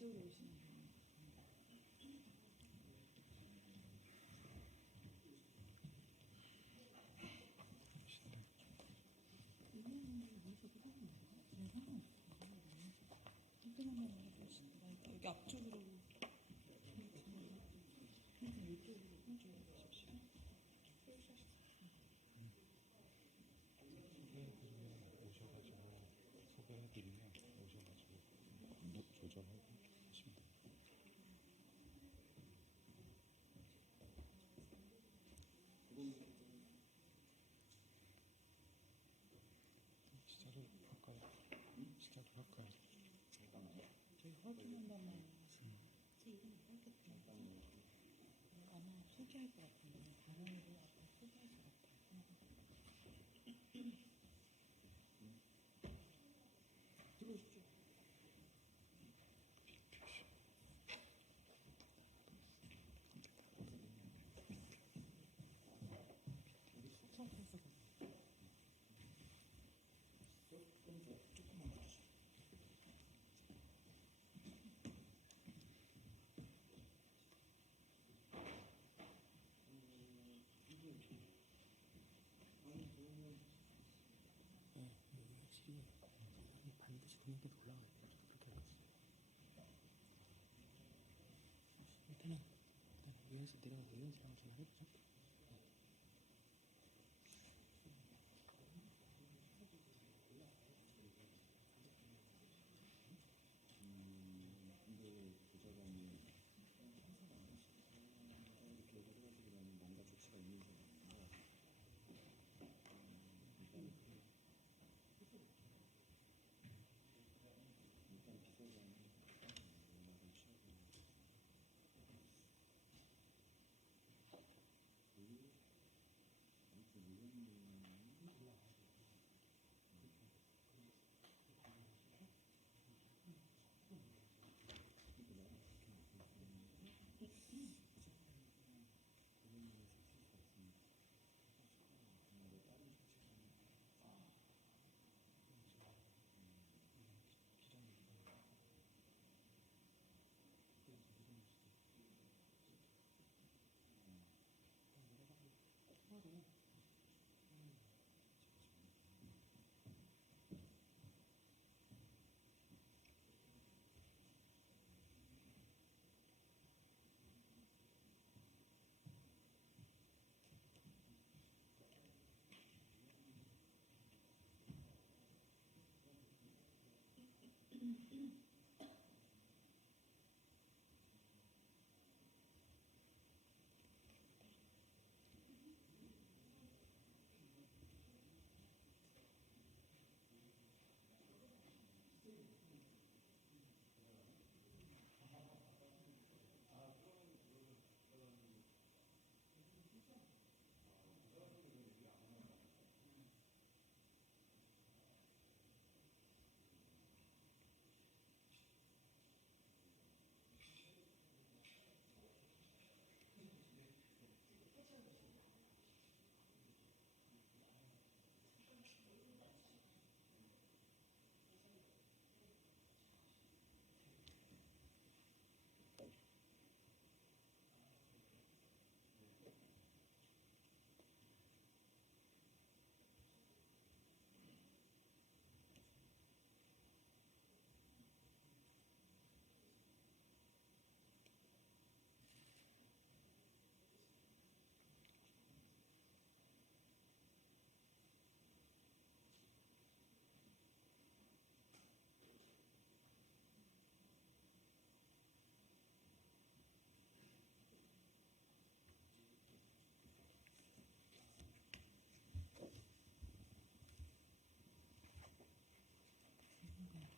이쪽으로 오시면 돼요. 여기 앞쪽으로 이쪽으로 오십시오. 오셔가지고 소개해드리면 오셔가지고 조절하고 하시면 됩니다. 시작을 할까요? 시작을 할까요? 저희 확인한다면 제 이름이 하겠다. 아마 소개할 것 같은데 다른 애들 아까 소개할 것 같아요. 들어오십시오. 숙성해서 조금만 주시죠. 네, 여기 확실히 여기 반드시 분위기가 올라가야 돼요. 그렇게 해야지. 일단은 위에서 내려가서 의원실하고 전화해보죠. 근데 보좌관이 항상 안 하시고 이렇게 해가지고 나는 뭔가 조치가 있는 사람인가 일단 비서관이 연락을 취하고 아무튼 의원님은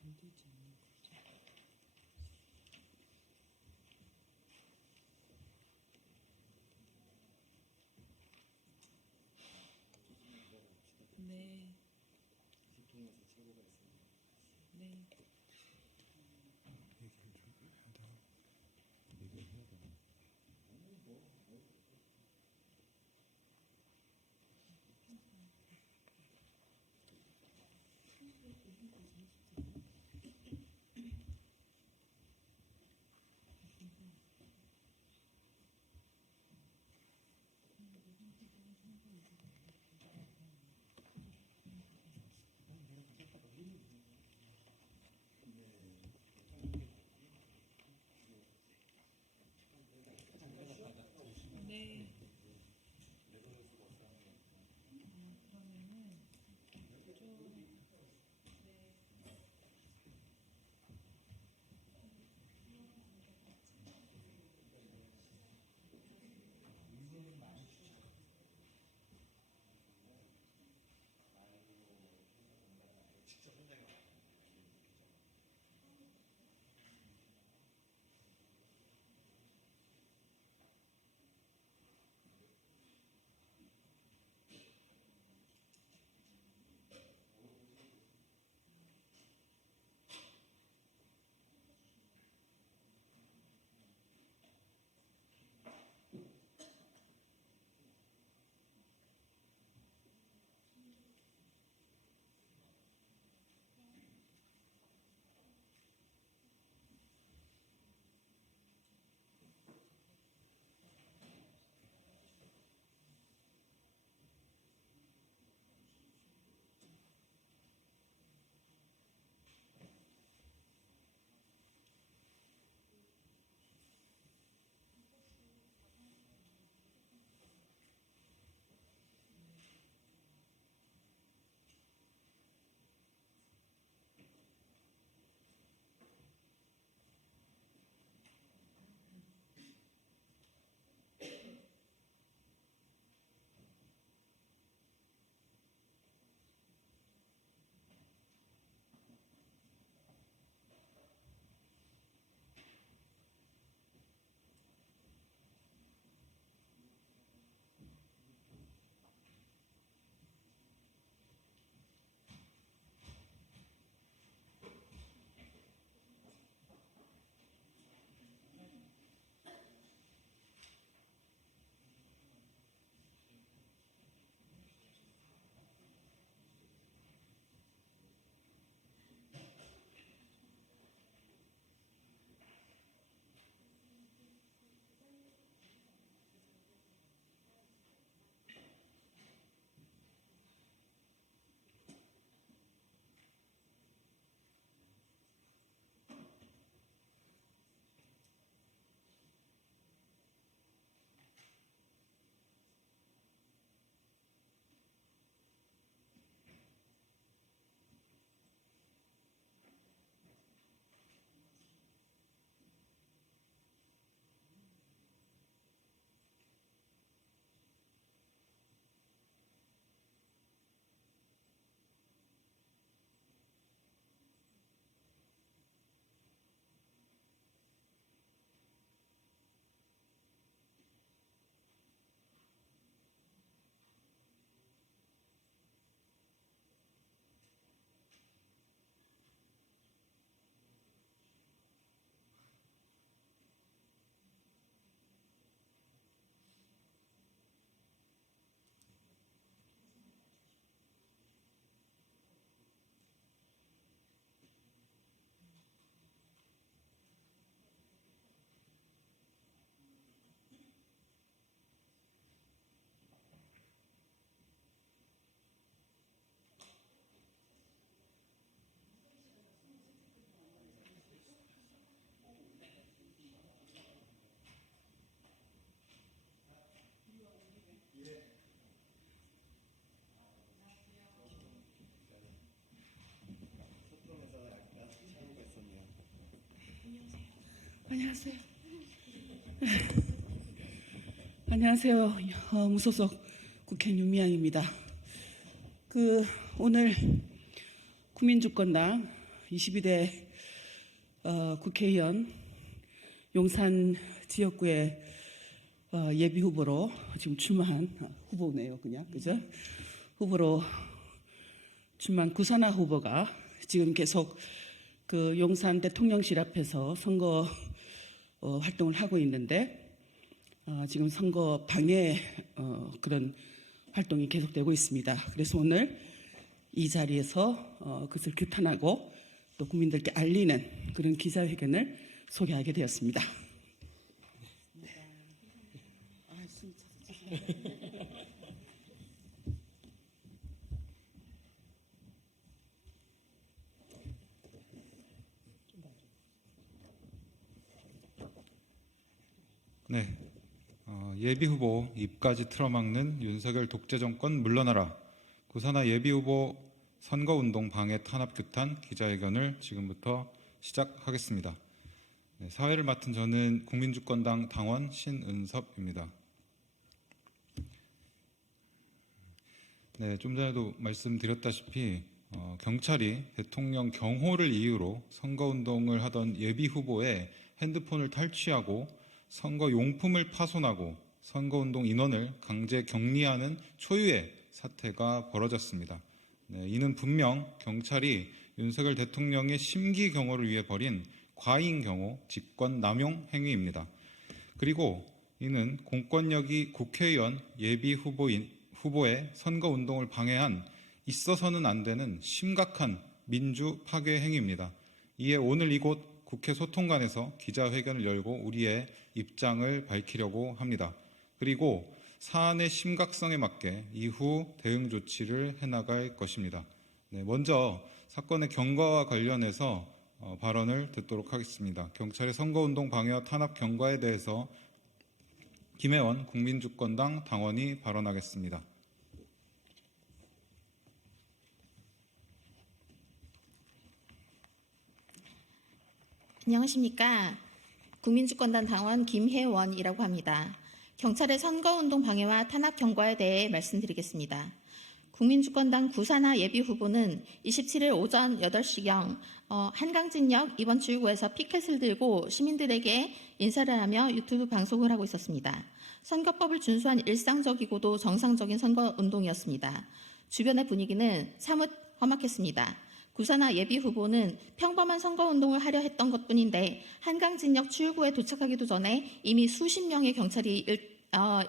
건들지 않는 거죠. 네. 교통에서 착오가 있습니다. 네. 얘기를 좀 한다. 얘기를 해야 되나? 안녕하세요. 안녕하세요. 무소속 국회의원 윤미향입니다. 오늘 국민주권당 22대 국회의원 용산 지역구의 예비 후보로 지금 출마한 후보네요, 그냥 그죠? 후보로 출마한 구선아 후보가 지금 계속 용산 대통령실 앞에서 선거 활동을 하고 있는데 지금 선거 방해 그런 활동이 계속되고 있습니다. 그래서 오늘 이 자리에서 그것을 규탄하고 또 국민들께 알리는 그런 기자회견을 소개하게 되었습니다. 네, 예비후보 입까지 틀어막는 윤석열 독재정권 물러나라. 구선아 예비후보 선거운동 방해 탄압 규탄 기자회견을 지금부터 시작하겠습니다. 네, 사회를 맡은 저는 국민주권당 당원 신은섭입니다. 네, 좀 전에도 말씀드렸다시피 경찰이 대통령 경호를 이유로 선거운동을 하던 예비후보의 핸드폰을 탈취하고 선거 용품을 파손하고 선거운동 인원을 강제 격리하는 초유의 사태가 벌어졌습니다. 네, 이는 분명 경찰이 윤석열 대통령의 심기 경호를 위해 벌인 과잉 경호, 직권 남용 행위입니다. 그리고 이는 공권력이 국회의원 예비 후보의 선거운동을 방해한 있어서는 안 되는 심각한 민주 파괴 행위입니다. 이에 오늘 이곳 국회 소통관에서 기자회견을 열고 우리의 입장을 밝히려고 합니다. 그리고 사안의 심각성에 맞게 이후 대응 조치를 해나갈 것입니다. 네, 먼저 사건의 경과와 관련해서 발언을 듣도록 하겠습니다. 경찰의 선거운동 방해와 탄압 경과에 대해서 김혜원 국민주권당 당원이 발언하겠습니다. 안녕하십니까. 국민주권당 당원 김혜원이라고 합니다. 경찰의 선거운동 방해와 탄압 경과에 대해 말씀드리겠습니다. 국민주권당 구선아 예비후보는 27일 오전 8시경 한강진역 2번 출구에서 피켓을 들고 시민들에게 인사를 하며 유튜브 방송을 하고 있었습니다. 선거법을 준수한 일상적이고도 정상적인 선거운동이었습니다. 주변의 분위기는 사뭇 험악했습니다. 구선아 예비후보는 평범한 선거운동을 하려 했던 것뿐인데 한강진역 출구에 도착하기도 전에 이미 수십 명의 경찰이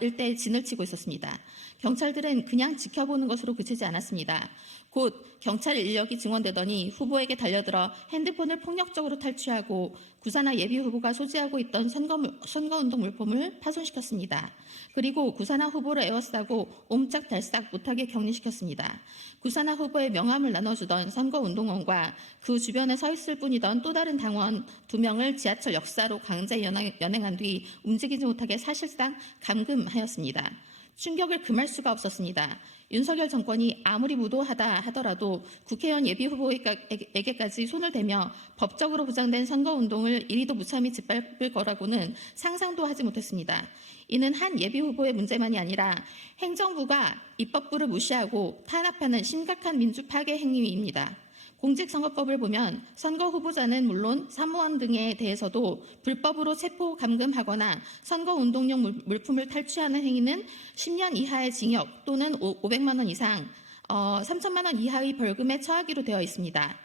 일대에 진을 치고 있었습니다. 경찰들은 그냥 지켜보는 것으로 그치지 않았습니다. 곧 경찰 인력이 증원되더니 후보에게 달려들어 핸드폰을 폭력적으로 탈취하고 구선아 예비후보가 소지하고 있던 선거운동 물품을 파손시켰습니다. 그리고 구선아 후보를 에워싸고 옴짝달싹 못하게 격리시켰습니다. 구선아 후보의 명함을 나눠주던 선거운동원과 그 주변에 서 있을 뿐이던 또 다른 당원 2명을 지하철 역사로 강제 연행한 뒤 움직이지 못하게 사실상 감금하였습니다. 충격을 금할 수가 없었습니다. 윤석열 정권이 아무리 무도하다 하더라도 국회의원 예비후보에게까지 손을 대며 법적으로 보장된 선거운동을 이리도 무참히 짓밟을 거라고는 상상도 하지 못했습니다. 이는 한 예비후보의 문제만이 아니라 행정부가 입법부를 무시하고 탄압하는 심각한 민주파괴 행위입니다. 공직선거법을 보면 선거 후보자는 물론 사무원 등에 대해서도 불법으로 체포 감금하거나 선거운동용 물품을 탈취하는 행위는 10년 이하의 징역 또는 500만 원 이상 3천만 원 이하의 벌금에 처하기로 되어 있습니다.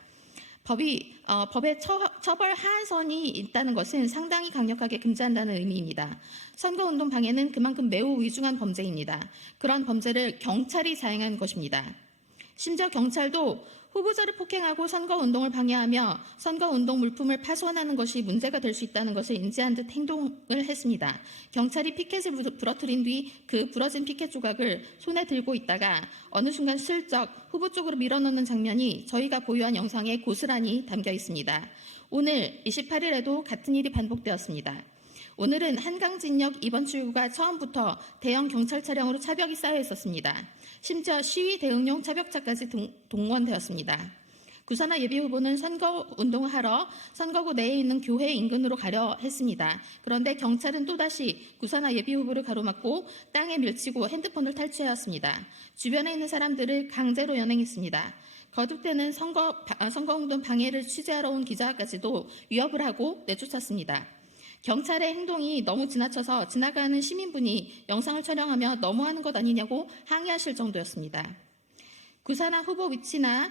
법에 처벌 하한선이 있다는 것은 상당히 강력하게 금지한다는 의미입니다. 선거운동 방해는 그만큼 매우 위중한 범죄입니다. 그런 범죄를 경찰이 자행한 것입니다. 심지어 경찰도 후보자를 폭행하고 선거운동을 방해하며 선거운동 물품을 파손하는 것이 문제가 될 수 있다는 것을 인지한 듯 행동을 했습니다. 경찰이 피켓을 부러뜨린 뒤 그 부러진 피켓 조각을 손에 들고 있다가 어느 순간 슬쩍 후보 쪽으로 밀어넣는 장면이 저희가 보유한 영상에 고스란히 담겨 있습니다. 오늘 28일에도 같은 일이 반복되었습니다. 오늘은 한강진역 2번 출구가 처음부터 대형 경찰 차량으로 차벽이 쌓여 있었습니다. 심지어 시위 대응용 차벽차까지 동원되었습니다. 구사나 예비 후보는 선거 운동을 하러 선거구 내에 있는 교회 인근으로 가려 했습니다. 그런데 경찰은 또다시 구사나 예비 후보를 가로막고 땅에 밀치고 핸드폰을 탈취해왔습니다. 주변에 있는 사람들을 강제로 연행했습니다. 거듭되는 선거운동 방해를 취재하러 온 기자까지도 위협을 하고 내쫓았습니다. 경찰의 행동이 너무 지나쳐서 지나가는 시민분이 영상을 촬영하며 너무하는 것 아니냐고 항의하실 정도였습니다. 구사나 후보 위치나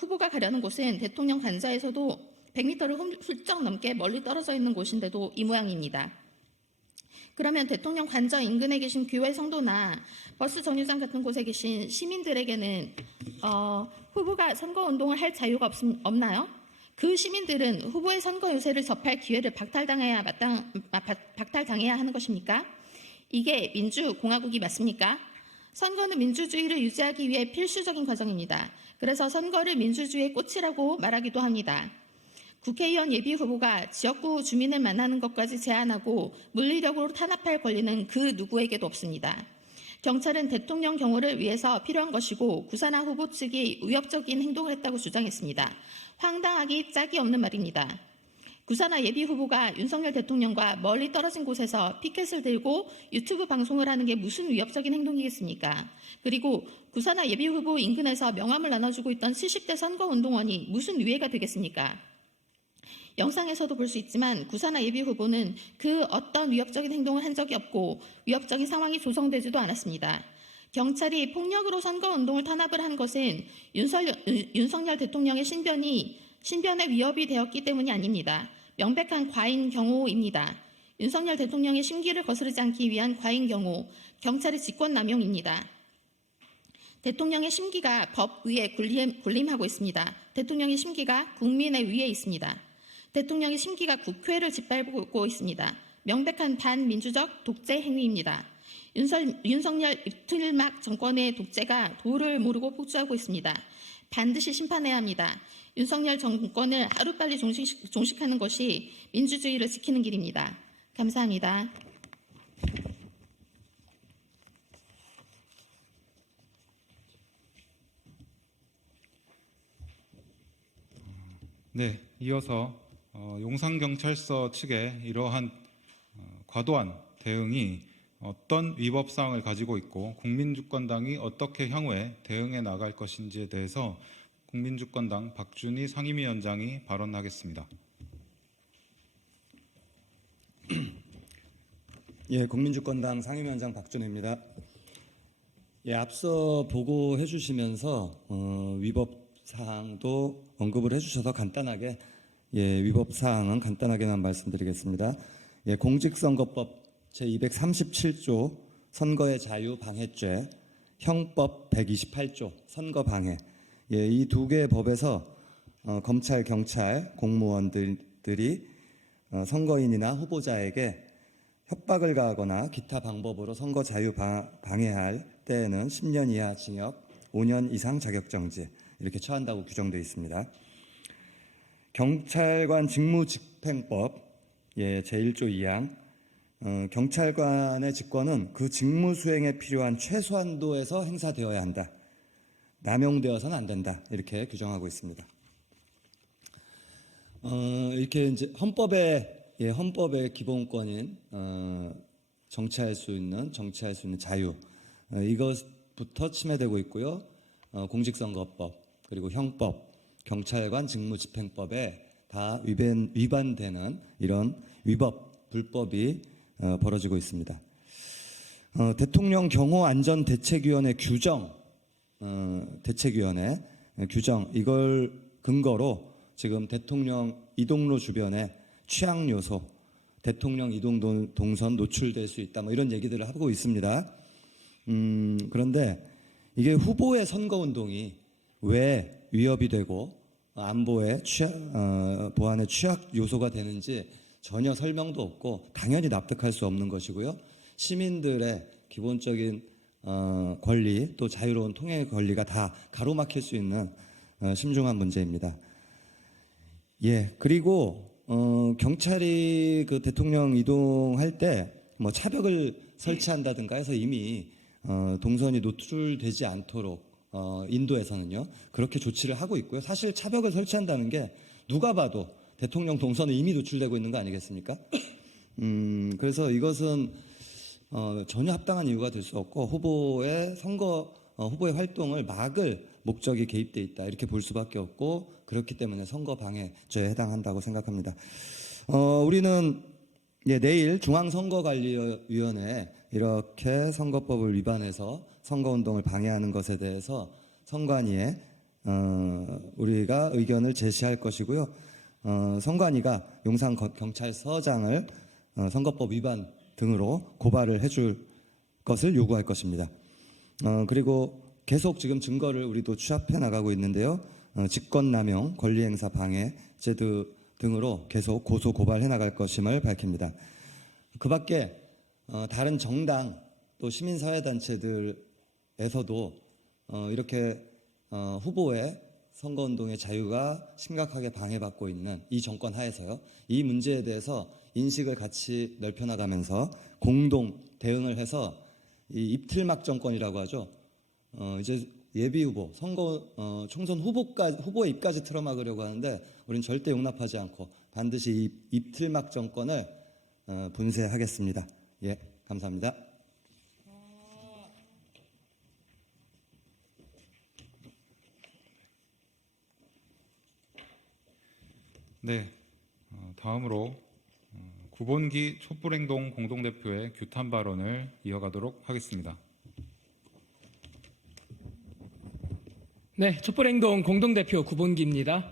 후보가 가려는 곳은 대통령 관저에서도 100m를 훌쩍 넘게 멀리 떨어져 있는 곳인데도 이 모양입니다. 그러면 대통령 관저 인근에 계신 교회 성도나 버스 정류장 같은 곳에 계신 시민들에게는 후보가 선거운동을 할 자유가 없나요? 그 시민들은 후보의 선거 유세를 접할 기회를 박탈당해야 하는 것입니까? 이게 민주공화국이 맞습니까? 선거는 민주주의를 유지하기 위해 필수적인 과정입니다. 그래서 선거를 민주주의의 꽃이라고 말하기도 합니다. 국회의원 예비 후보가 지역구 주민을 만나는 것까지 제한하고 물리력으로 탄압할 권리는 그 누구에게도 없습니다. 경찰은 대통령 경호를 위해서 필요한 것이고 구사나 후보 측이 위협적인 행동을 했다고 주장했습니다. 황당하기 짝이 없는 말입니다. 구사나 예비 후보가 윤석열 대통령과 멀리 떨어진 곳에서 피켓을 들고 유튜브 방송을 하는 게 무슨 위협적인 행동이겠습니까? 그리고 구사나 예비 후보 인근에서 명함을 나눠주고 있던 70대 선거운동원이 무슨 위해가 되겠습니까? 영상에서도 볼 수 있지만 구사나 예비 후보는 그 어떤 위협적인 행동을 한 적이 없고 위협적인 상황이 조성되지도 않았습니다. 경찰이 폭력으로 선거운동을 탄압을 한 것은 윤석열 대통령의 신변에 위협이 되었기 때문이 아닙니다. 명백한 과잉 경호입니다. 윤석열 대통령의 심기를 거스르지 않기 위한 과잉 경호, 경찰의 직권남용입니다. 대통령의 심기가 법 위에 군림하고 있습니다. 대통령의 심기가 국민의 위에 있습니다. 대통령의 심기가 국회를 짓밟고 있습니다. 명백한 반민주적 독재 행위입니다. 윤석열 입틀막 정권의 독재가 도를 모르고 폭주하고 있습니다. 반드시 심판해야 합니다. 윤석열 정권을 하루빨리 종식하는 것이 민주주의를 지키는 길입니다. 감사합니다. 네, 이어서 용산경찰서 측의 이러한 과도한 대응이 어떤 위법사항을 가지고 있고 국민주권당이 어떻게 향후에 대응해 나갈 것인지에 대해서 국민주권당 박준희 상임위원장이 발언하겠습니다. 예, 국민주권당 상임위원장 박준희입니다. 예, 앞서 보고해 주시면서 위법 사항도 언급을 해주셔서 간단하게 위법 사항은 간단하게만 말씀드리겠습니다. 예, 공직선거법 제237조 선거의 자유 방해죄, 형법 128조 선거방해, 이 두 개의 법에서 검찰, 경찰, 공무원들이 선거인이나 후보자에게 협박을 가하거나 기타 방법으로 선거 자유 방해할 때에는 10년 이하 징역, 5년 이상 자격정지 이렇게 처한다고 규정되어 있습니다. 경찰관 직무집행법 제1조 2항 경찰관의 직권은 그 직무 수행에 필요한 최소한도에서 행사되어야 한다. 남용되어서는 안 된다. 이렇게 규정하고 있습니다. 이렇게 이제 헌법의 기본권인 정치할 수 있는 자유 이것부터 침해되고 있고요. 공직선거법 그리고 형법, 경찰관 직무집행법에 다 위반되는 이런 불법이 벌어지고 있습니다. 대통령 경호안전대책위원회 대책위원회 규정 이걸 근거로 지금 대통령 이동로 주변에 취약 요소, 대통령 이동 동선 노출될 수 있다 이런 얘기들을 하고 있습니다. 그런데 이게 후보의 선거운동이 왜 위협이 되고 안보의 보안의 취약 요소가 되는지 전혀 설명도 없고 당연히 납득할 수 없는 것이고요. 시민들의 기본적인 권리 또 자유로운 통행의 권리가 다 가로막힐 수 있는 심중한 문제입니다. 그리고 경찰이 그 대통령 이동할 때 차벽을 설치한다든가 해서 이미 동선이 노출되지 않도록 인도에서는요. 그렇게 조치를 하고 있고요. 사실 차벽을 설치한다는 게 누가 봐도 대통령 동선에 이미 노출되고 있는 거 아니겠습니까? 그래서 이것은 전혀 합당한 이유가 될 수 없고 후보의 후보의 활동을 막을 목적이 개입돼 있다 이렇게 볼 수밖에 없고 그렇기 때문에 선거 방해죄에 해당한다고 생각합니다. 우리는 내일 중앙선거관리위원회에 이렇게 선거법을 위반해서 선거운동을 방해하는 것에 대해서 선관위에 우리가 의견을 제시할 것이고요. 선관위가 용산경찰서장을 선거법 위반 등으로 고발을 해줄 것을 요구할 것입니다. 그리고 계속 지금 증거를 우리도 취합해 나가고 있는데요. 직권남용, 권리행사 방해죄 등으로 계속 고소 고발해 나갈 것임을 밝힙니다. 그 밖에 다른 정당 또 시민사회단체들에서도 이렇게 후보의 선거운동의 자유가 심각하게 방해받고 있는 이 정권 하에서요. 이 문제에 대해서 인식을 같이 넓혀나가면서 공동 대응을 해서 이 입틀막 정권이라고 하죠. 이제 예비 후보, 총선 후보의 입까지 틀어막으려고 하는데 우리는 절대 용납하지 않고 반드시 이 입틀막 정권을 분쇄하겠습니다. 예, 감사합니다. 네, 다음으로 구본기 촛불행동 공동대표의 규탄 발언을 이어가도록 하겠습니다. 네, 촛불행동 공동대표 구본기입니다.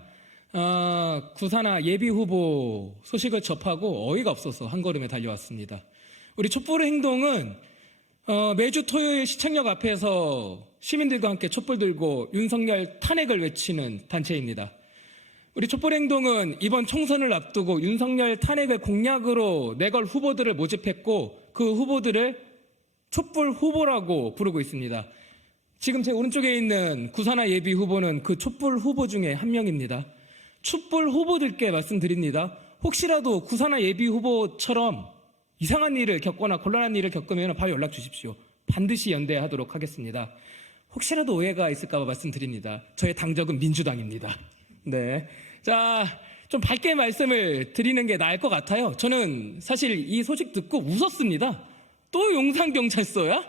구산화 예비후보 소식을 접하고 어이가 없어서 한 걸음에 달려왔습니다. 우리 촛불행동은 매주 토요일 시청역 앞에서 시민들과 함께 촛불 들고 윤석열 탄핵을 외치는 단체입니다. 우리 촛불행동은 이번 총선을 앞두고 윤석열 탄핵을 공약으로 내걸 후보들을 모집했고 그 후보들을 촛불 후보라고 부르고 있습니다. 지금 제 오른쪽에 있는 구산화 예비 후보는 그 촛불 후보 중에 한 명입니다. 촛불 후보들께 말씀드립니다. 혹시라도 구산화 예비 후보처럼 이상한 일을 겪거나 곤란한 일을 겪으면 바로 연락 주십시오. 반드시 연대하도록 하겠습니다. 혹시라도 오해가 있을까 봐 말씀드립니다. 저의 당적은 민주당입니다. 네. 자, 좀 밝게 말씀을 드리는 게 나을 것 같아요. 저는 사실 이 소식 듣고 웃었습니다. 또 용산경찰서야?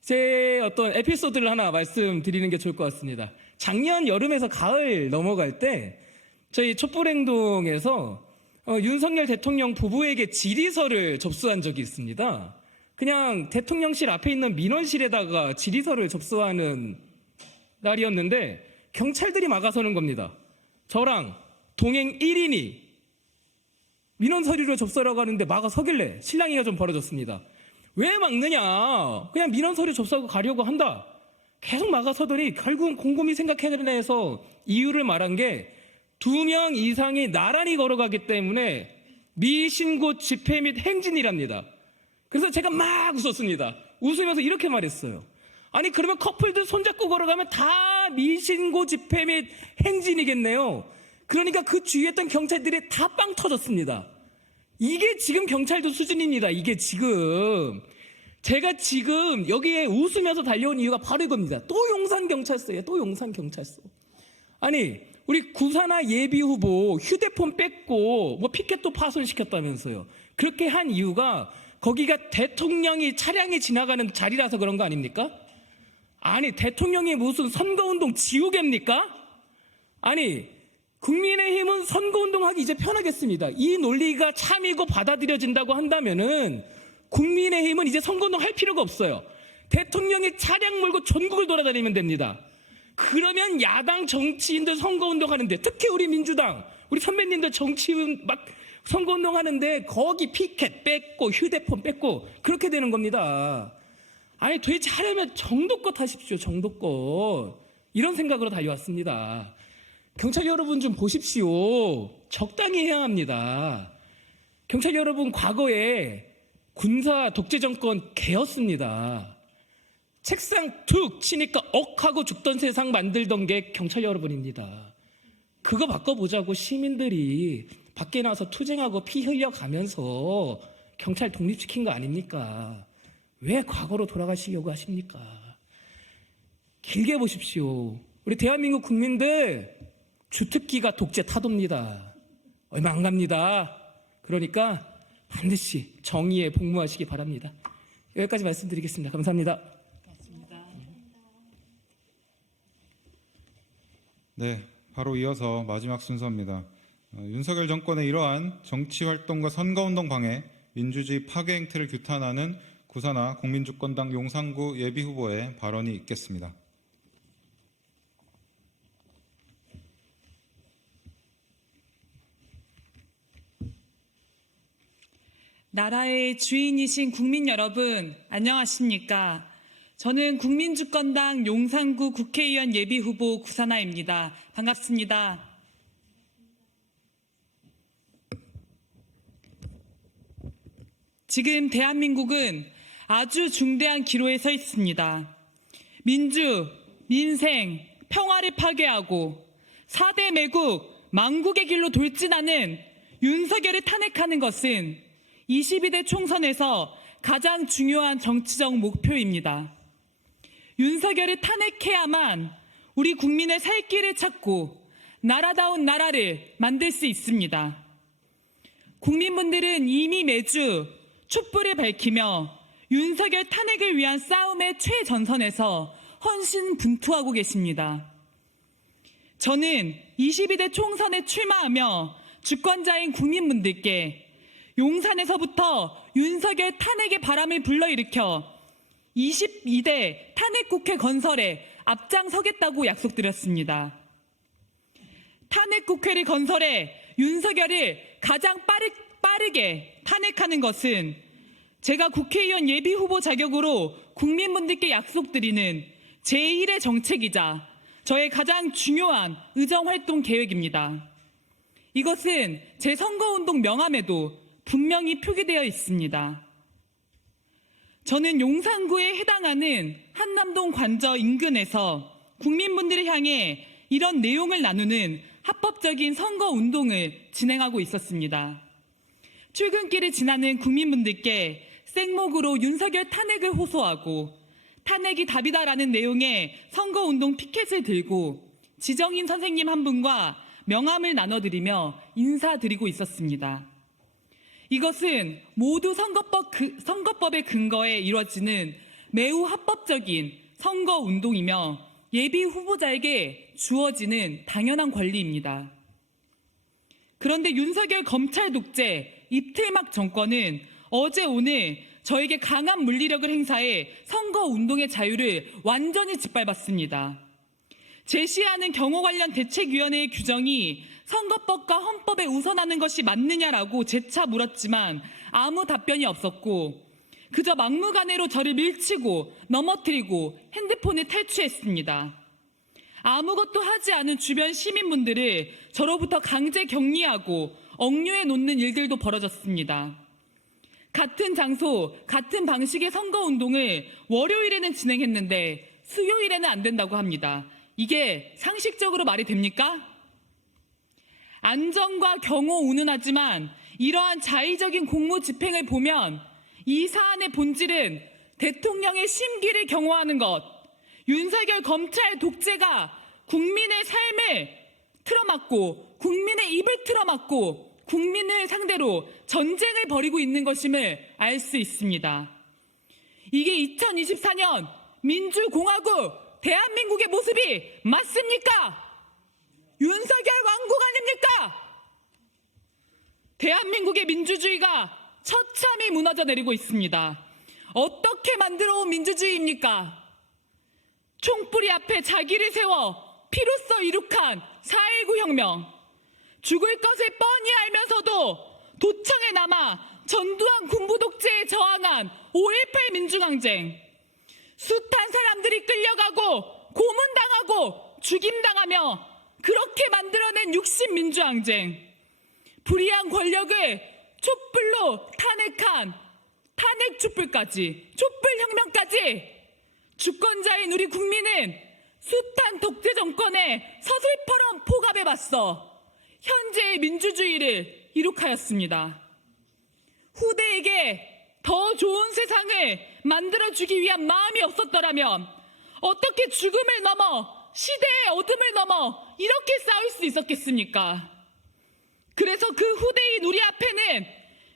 제 어떤 에피소드를 하나 말씀드리는 게 좋을 것 같습니다. 작년 여름에서 가을 넘어갈 때 저희 촛불행동에서 윤석열 대통령 부부에게 질의서를 접수한 적이 있습니다. 그냥 대통령실 앞에 있는 민원실에다가 질의서를 접수하는 날이었는데 경찰들이 막아서는 겁니다. 저랑 동행 1인이 민원 서류를 접수하라고 하는데 막아서길래 실랑이가 좀 벌어졌습니다. 왜 막느냐? 그냥 민원 서류 접수하고 가려고 한다. 계속 막아서더니 결국은 곰곰이 생각해내서 이유를 말한 게 2명 이상이 나란히 걸어가기 때문에 미신고 집회 및 행진이랍니다. 그래서 제가 막 웃었습니다. 웃으면서 이렇게 말했어요. 아니 그러면 커플들 손잡고 걸어가면 다 미신고 집회 및 행진이겠네요. 그러니까 그 주위에 있던 경찰들이 다 빵 터졌습니다. 이게 지금 경찰도 수준입니다. 이게 지금 제가 지금 여기에 웃으면서 달려온 이유가 바로 이겁니다. 또 용산경찰서예요. 또 용산경찰서. 아니 우리 구산화 예비 후보 휴대폰 뺏고 뭐 피켓도 파손시켰다면서요. 그렇게 한 이유가 거기가 대통령이 차량이 지나가는 자리라서 그런 거 아닙니까? 아니 대통령이 무슨 선거운동 지우개입니까? 아니 국민의힘은 선거운동하기 이제 편하겠습니다. 이 논리가 참이고 받아들여진다고 한다면은 국민의힘은 이제 선거운동 할 필요가 없어요. 대통령이 차량 몰고 전국을 돌아다니면 됩니다. 그러면 야당 정치인들 선거운동 하는데 특히 우리 민주당 우리 선배님들 정치인 막 선거운동 하는데 거기 피켓 뺏고 휴대폰 뺏고 그렇게 되는 겁니다. 아니 도대체 하려면 정도껏 하십시오. 정도껏. 이런 생각으로 달려왔습니다. 경찰 여러분 좀 보십시오. 적당히 해야 합니다. 경찰 여러분 과거에 군사 독재 정권 개였습니다. 책상 툭 치니까 억하고 죽던 세상 만들던 게 경찰 여러분입니다. 그거 바꿔보자고 시민들이 밖에 나와서 투쟁하고 피 흘려가면서 경찰 독립시킨 거 아닙니까? 왜 과거로 돌아가시려고 하십니까? 길게 보십시오. 우리 대한민국 국민들 주특기가 독재 타도입니다. 얼마 안 갑니다. 그러니까 반드시 정의에 복무하시기 바랍니다. 여기까지 말씀드리겠습니다. 감사합니다. 네, 바로 이어서 마지막 순서입니다. 윤석열 정권의 이러한 정치활동과 선거운동 방해, 민주주의 파괴 행태를 규탄하는 구사나 국민주권당 용산구 예비후보의 발언이 있겠습니다. 나라의 주인이신 국민 여러분, 안녕하십니까? 저는 국민주권당 용산구 국회의원 예비후보 구사나입니다. 반갑습니다. 지금 대한민국은 아주 중대한 기로에 서 있습니다. 민주, 민생, 평화를 파괴하고 4대 매국, 망국의 길로 돌진하는 윤석열을 탄핵하는 것은 22대 총선에서 가장 중요한 정치적 목표입니다. 윤석열을 탄핵해야만 우리 국민의 살 길을 찾고 나라다운 나라를 만들 수 있습니다. 국민분들은 이미 매주 촛불을 밝히며 윤석열 탄핵을 위한 싸움의 최전선에서 헌신분투하고 계십니다. 저는 22대 총선에 출마하며 주권자인 국민분들께 용산에서부터 윤석열 탄핵의 바람을 불러일으켜 22대 탄핵국회 건설에 앞장서겠다고 약속드렸습니다. 탄핵국회를 건설해 윤석열을 가장 빠르게 탄핵하는 것은 제가 국회의원 예비후보 자격으로 국민분들께 약속드리는 제1의 정책이자 저의 가장 중요한 의정활동 계획입니다. 이것은 제 선거운동 명함에도 분명히 표기되어 있습니다. 저는 용산구에 해당하는 한남동 관저 인근에서 국민분들을 향해 이런 내용을 나누는 합법적인 선거운동을 진행하고 있었습니다. 출근길을 지나는 국민분들께 생목으로 윤석열 탄핵을 호소하고 탄핵이 답이다라는 내용의 선거운동 피켓을 들고 지정인 선생님 한 분과 명함을 나눠드리며 인사드리고 있었습니다. 이것은 모두 선거법의 근거에 이루어지는 매우 합법적인 선거운동이며 예비 후보자에게 주어지는 당연한 권리입니다. 그런데 윤석열 검찰 독재 입틀막 정권은 어제 오늘 저에게 강한 물리력을 행사해 선거운동의 자유를 완전히 짓밟았습니다. 제시하는 경호 관련 대책위원회의 규정이 선거법과 헌법에 우선하는 것이 맞느냐라고 재차 물었지만 아무 답변이 없었고 그저 막무가내로 저를 밀치고 넘어뜨리고 핸드폰을 탈취했습니다. 아무것도 하지 않은 주변 시민분들을 저로부터 강제 격리하고 억류해 놓는 일들도 벌어졌습니다. 같은 장소, 같은 방식의 선거운동을 월요일에는 진행했는데 수요일에는 안 된다고 합니다. 이게 상식적으로 말이 됩니까? 안전과 경호 운운하지만 이러한 자의적인 공무 집행을 보면 이 사안의 본질은 대통령의 심기를 경호하는 것, 윤석열 검찰 독재가 국민의 삶을 틀어막고 국민의 입을 틀어막고 국민을 상대로 전쟁을 벌이고 있는 것임을 알 수 있습니다. 이게 2024년 민주공화국 대한민국의 모습이 맞습니까? 윤석열 왕국 아닙니까? 대한민국의 민주주의가 처참히 무너져 내리고 있습니다. 어떻게 만들어온 민주주의입니까? 총뿌리 앞에 자기를 세워 피로써 이룩한 4.19 혁명, 죽을 것을 뻔히 알면서도 도청에 남아 전두환 군부 독재에 저항한 5.18 민주항쟁, 숱한 사람들이 끌려가고 고문당하고 죽임당하며 그렇게 만들어낸 60 민주항쟁, 불의한 권력을 촛불로 탄핵한 탄핵 촛불까지, 촛불혁명까지 주권자인 우리 국민은 숱한 독재 정권의 서슬퍼런 포갑에 맞서 현재의 민주주의를 이룩하였습니다. 후대에게 더 좋은 세상을 만들어주기 위한 마음이 없었더라면 어떻게 죽음을 넘어 시대의 어둠을 넘어 이렇게 싸울 수 있었겠습니까? 그래서 그 후대인 우리 앞에는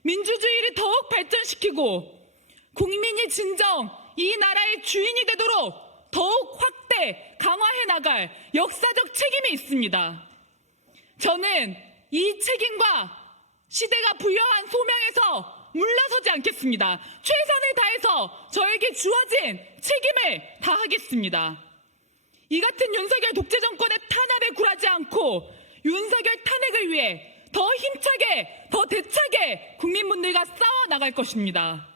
민주주의를 더욱 발전시키고 국민이 진정 이 나라의 주인이 되도록 더욱 확대, 강화해 나갈 역사적 책임이 있습니다. 저는 이 책임과 시대가 부여한 소명에서 물러서지 않겠습니다. 최선을 다해서 저에게 주어진 책임을 다하겠습니다. 이 같은 윤석열 독재 정권의 탄압에 굴하지 않고 윤석열 탄핵을 위해 더 힘차게, 더 대차게 국민분들과 싸워 나갈 것입니다.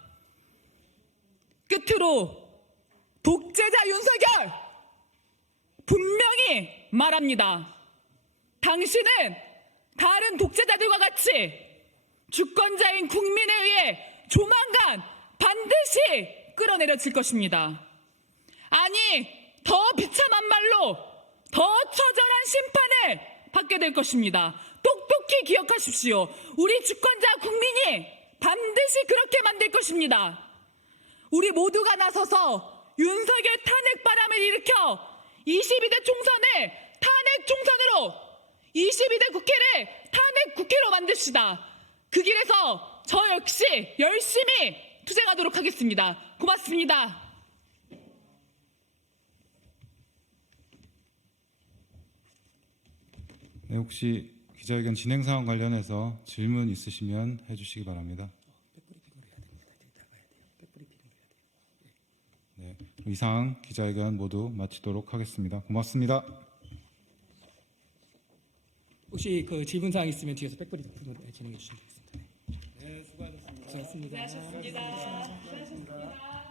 끝으로 독재자 윤석열 분명히 말합니다. 당신은 다른 독재자들과 같이 주권자인 국민에 의해 조만간 반드시 끌어내려질 것입니다. 아니, 더 비참한 말로 더 처절한 심판을 받게 될 것입니다. 똑똑히 기억하십시오. 우리 주권자 국민이 반드시 그렇게 만들 것입니다. 우리 모두가 나서서 윤석열 탄핵 바람을 일으켜 22대 총선을 탄핵 총선으로 22대 국회를 탄핵 국회로 만듭시다. 그 길에서 저 역시 열심히 투쟁하도록 하겠습니다. 고맙습니다. 네, 혹시 기자회견 진행 사항 관련해서 질문 있으시면 해주시기 바랍니다. 네, 이상 기자회견 모두 마치도록 하겠습니다. 고맙습니다. 혹시 그 질문 사항 있으면 뒤에서 백브리핑으로 진행해 주시면 되겠습니다. 네, 수고하셨습니다. 수고하셨습니다. 수고하셨습니다.